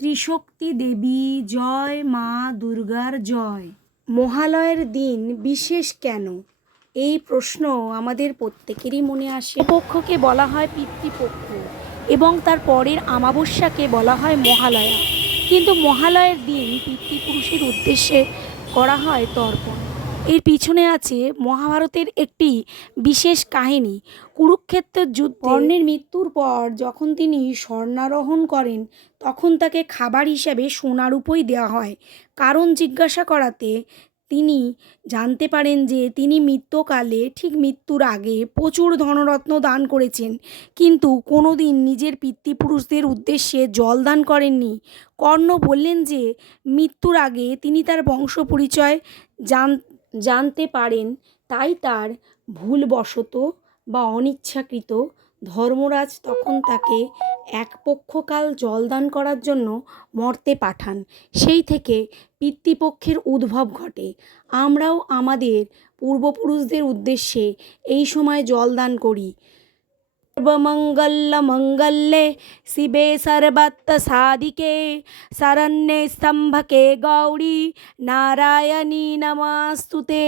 ত্রিশক্তি দেবী জয় মা দুর্গার জয়। মহালয়ের দিন বিশেষ কেন? এই প্রশ্ন আমাদের প্রত্যেকেরই মনে আসে। পক্ষকে বলা হয় পিতৃপক্ষ এবং তার পরের আমাবস্যাকে বলা হয় মহালয়া। কিন্তু মহালয়ের দিন পিতৃপুরুষের উদ্দেশ্যে করা হয় তর্পণ। এর পিছনে আছে মহাভারতের একটি বিশেষ কাহিনী। কুরুক্ষেত্রের যুদ্ধ কর্ণের মৃত্যুর পর যখন তিনি স্বর্ণারোহণ করেন, তখন তাকে খাবার হিসাবে সোনারূপই দেওয়া হয়। কারণ জিজ্ঞাসা করাতে তিনি জানতে পারেন যে তিনি মৃত্যুকালে ঠিক মৃত্যুর আগে প্রচুর ধনরত্ন দান করেছেন। কিন্তু কোনো দিন নিজের পিতৃপুরুষদের উদ্দেশ্যে জল দান করেননি। কর্ণ বললেন যে মৃত্যুর আগে তিনি তার বংশ পরিচয় জান জানতে পারেন, তাই তার ভুলবশত বা অনিচ্ছাকৃত ধর্মরাজ তখন তাকে এক পক্ষকাল জলদান করার জন্য মর্তে পাঠান। সেই থেকে পিতৃপক্ষের উদ্ভব ঘটে। আমরাও আমাদের পূর্বপুরুষদের উদ্দেশ্যে এই সময় জলদান করি। ಸರ್ವಮಂಗಲ ಮಂಗಲ್ಯೆ ಸಿಬೆ ಸರ್ವತ್ತ ಸಾಧಿಕೆ ಸರನ್ನೆ ಸ್ತಂಭಕೆ ಗೌಡಿ ನಾರಾಯಣಿ ನಮಾಸ್ತುತೆ